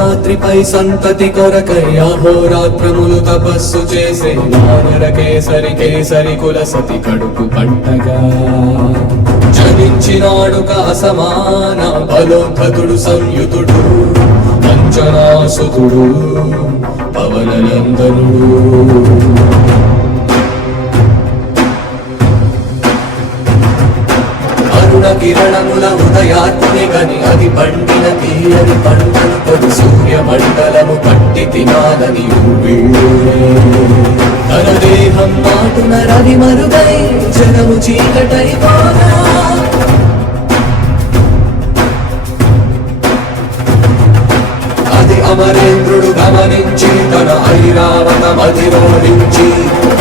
రాత్రిపై సంతతి కొరకై అహోరాత్రములు తపస్సు చేసే వానర కేసరి కేసరి కుల సతి కడుపు పంటగా జనించినాడు సమాన బలోద్ధతుడు సంయుతుడు అంజనాసుతుడు పవననందనుడు. కిరణముల ఉదయాత్మి గని అది పండిన తీయని పంటను తొలి సూర్యమండలము పట్టి తినాలని తన దేహం మాటున రవి మరుగై జనము చీకటైపోగా అది అమరేంద్రుడు గమనించి తన ఐరావతం అధిరోహించి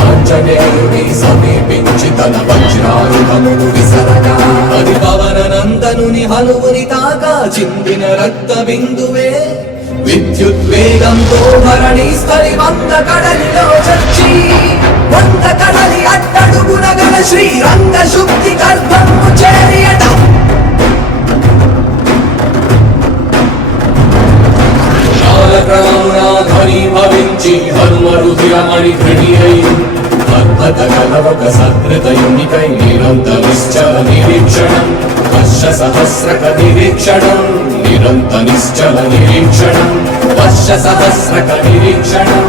ఆంజనేయుని సమీపించి తన వజ్రాయుధమును విసరగా అది పవననందనుని హనువుని తాకా చిందిన రక్త బిందువే విద్యుద్వేగంతో భరణి స్థలి వంద కడలిలో చచ్చి వంద కడలి అట్టడుగున గల శ్రీరంగ శుద్ధి గర్భము చేరియట. కాలక్రమమున ఘనీభవించి హనుమ రుధిరమణి ఘృణి అయి అద్భుత కలవక సహృదయునికై నిరంతర నిశ్చల నిరీక్షణం వర్ష సహస్రక నిరీక్షణం నిరంతర నిశ్చల నిరీక్షణం వర్ష సహస్రక నిరీక్షణం.